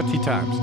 30 times.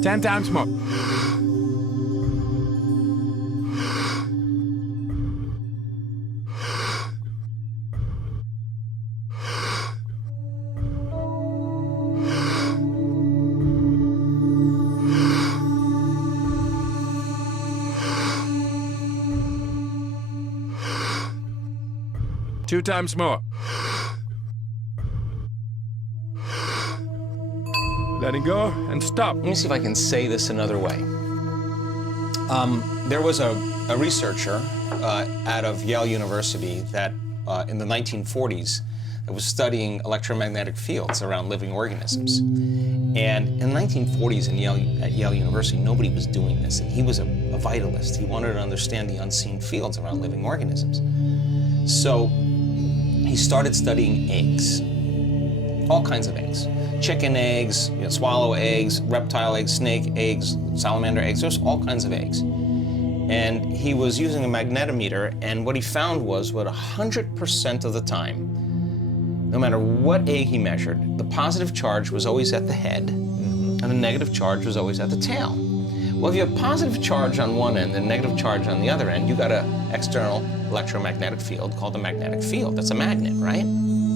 Ten times more. Two times more. Letting go and stop. Let me see if I can say this another way. There was a researcher out of Yale University that in the 1940s that was studying electromagnetic fields around living organisms. And in the 1940s at Yale University, nobody was doing this. And he was a vitalist. He wanted to understand the unseen fields around living organisms. So he started studying eggs, all kinds of eggs. Chicken eggs, swallow eggs, reptile eggs, snake eggs, salamander eggs, there's all kinds of eggs. And he was using a magnetometer, and what he found was what 100% of the time, no matter what egg he measured, the positive charge was always at the head, and the negative charge was always at the tail. Well, if you have positive charge on one end and negative charge on the other end, you got an external electromagnetic field called the magnetic field. That's a magnet, right?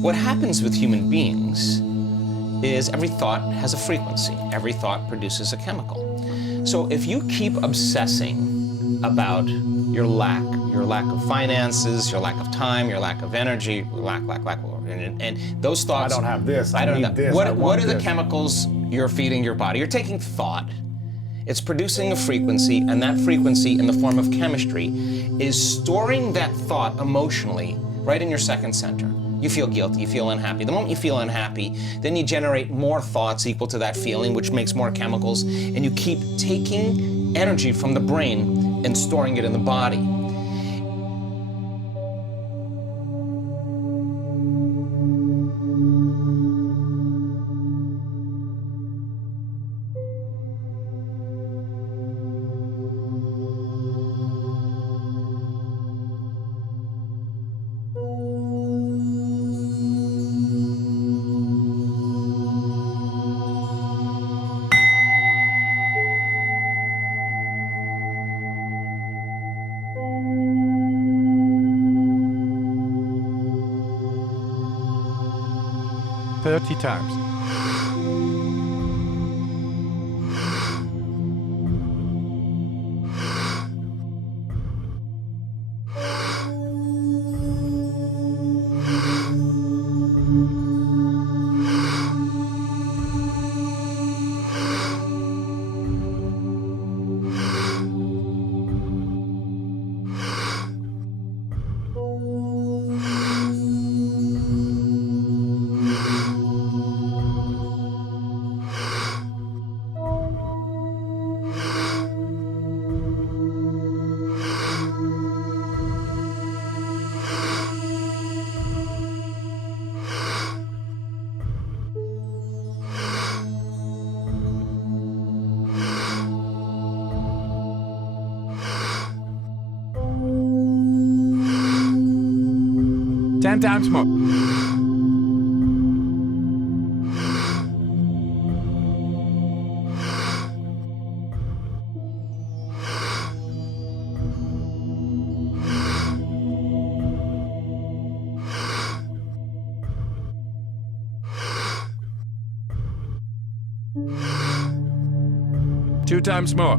What happens with human beings is every thought has a frequency. Every thought produces a chemical. So if you keep obsessing about your lack of finances, your lack of time, your lack of energy, lack, and those thoughts. I don't have this, I need this, What are the chemicals you're feeding your body? You're taking thought. It's producing a frequency, and that frequency in the form of chemistry is storing that thought emotionally right in your second center. You feel guilty, you feel unhappy. The moment you feel unhappy, then you generate more thoughts equal to that feeling, which makes more chemicals, and you keep taking energy from the brain and storing it in the body. Thirty times. Ten times more. Two times more.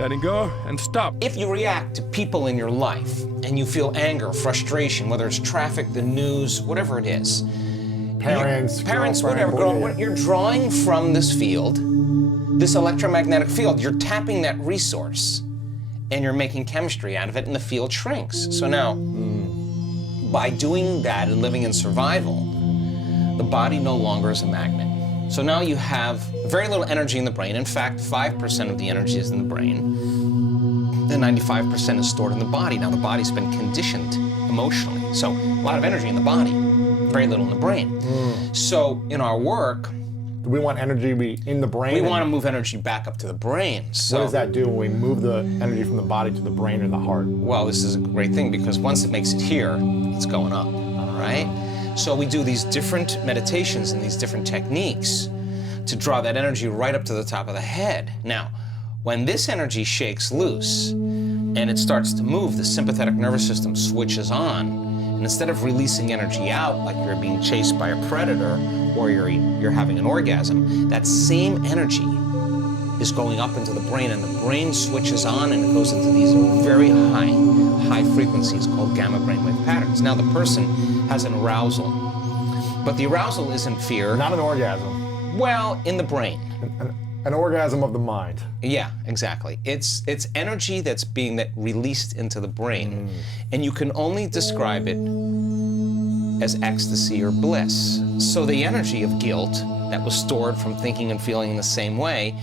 letting go, and stop. If you react to people in your life and you feel anger, frustration, whether it's traffic, the news, whatever it is, Parents, whatever, you're drawing from this field, this electromagnetic field, you're tapping that resource and you're making chemistry out of it and the field shrinks. So now, by doing that and living in survival, the body no longer is a magnet. So now you have very little energy in the brain. In fact, 5% of the energy is in the brain. Then 95% is stored in the body. Now the body's been conditioned emotionally. So a lot of energy in the body, very little in the brain. So in our work, do we want energy to be in the brain? We want to move energy back up to the brain. So what does that do when we move the energy from the body to the brain or the heart? Well, this is a great thing because once it makes it here, it's going up, right? So we do these different meditations and these different techniques to draw that energy right up to the top of the head. Now, when this energy shakes loose and it starts to move, the sympathetic nervous system switches on, and instead of releasing energy out like you're being chased by a predator or you're having an orgasm, that same energy is going up into the brain, and the brain switches on and it goes into these very high frequencies called gamma brainwave patterns. Now the person has an arousal, but the arousal isn't fear. Not an orgasm. Well, in the brain. An orgasm of the mind. Yeah, exactly. It's energy that's being released into the brain, and you can only describe it as ecstasy or bliss. So the energy of guilt that was stored from thinking and feeling in the same way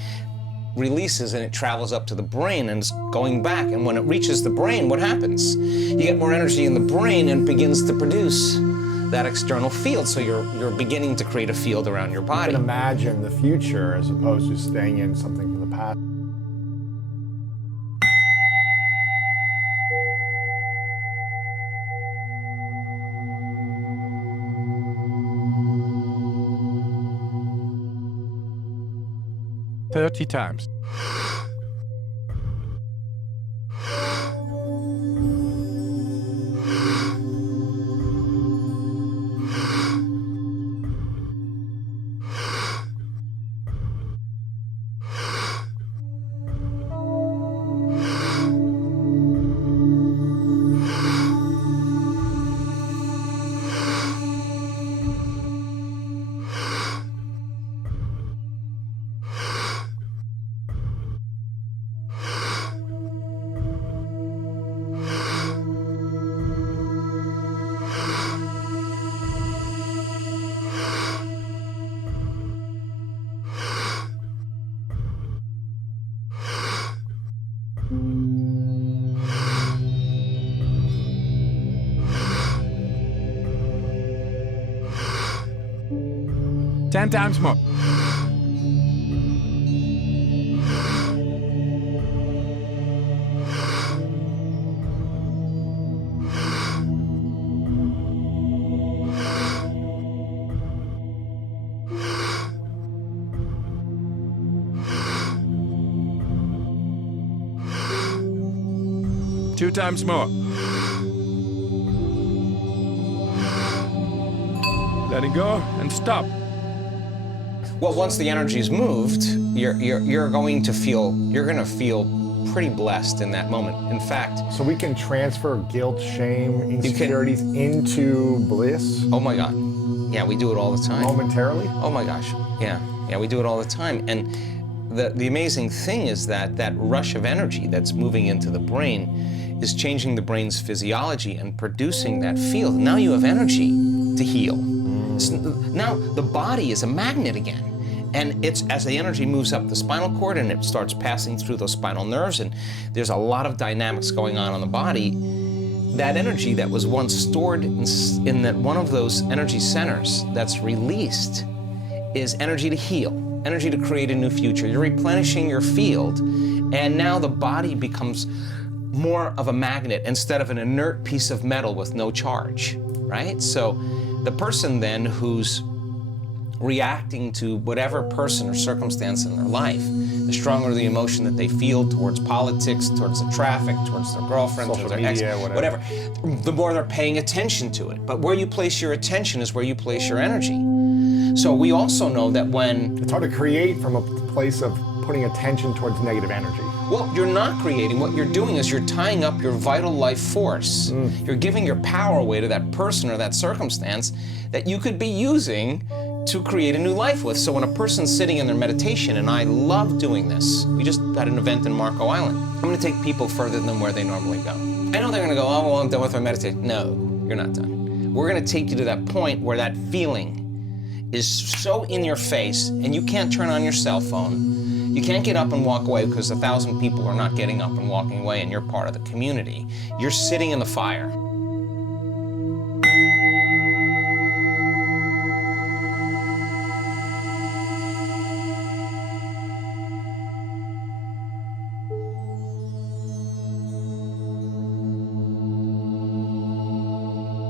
releases and it travels up to the brain and is going back. And when it reaches the brain, what happens? You get more energy in the brain and it begins to produce that external field. So you're beginning to create a field around your body. You can imagine the future as opposed to staying in something from the past. Thirty times. Ten times more. Two times more. Letting go and stop. Well, once the energy's moved, you're going to feel pretty blessed in that moment. In fact, so we can transfer guilt, shame, insecurities into bliss? Oh my God. Yeah, we do it all the time. Momentarily? Oh my gosh. Yeah, we do it all the time. And the amazing thing is that rush of energy that's moving into the brain is changing the brain's physiology and producing that field. Now you have energy to heal. Now the body is a magnet again. And it's as the energy moves up the spinal cord and it starts passing through those spinal nerves, and there's a lot of dynamics going on in the body, that energy that was once stored in that one of those energy centers that's released is energy to heal, energy to create a new future. You're replenishing your field, and now the body becomes more of a magnet instead of an inert piece of metal with no charge, right? So the person then who's reacting to whatever person or circumstance in their life, the stronger the emotion that they feel towards politics, towards the traffic, towards their girlfriend, social towards their ex, media, whatever, the more they're paying attention to it. But where you place your attention is where you place your energy. So we also know that when... It's hard to create from a place of putting attention towards negative energy. Well, you're not creating. What you're doing is you're tying up your vital life force. You're giving your power away to that person or that circumstance that you could be using to create a new life with. So when a person's sitting in their meditation, and I love doing this, we just had an event in Marco Island. I'm going to take people further than where they normally go. I know they're going to go, oh, well, I'm done with my meditation. No, you're not done. We're going to take you to that point where that feeling is so in your face and you can't turn on your cell phone. You can't get up and walk away because 1,000 people are not getting up and walking away and you're part of the community. You're sitting in the fire.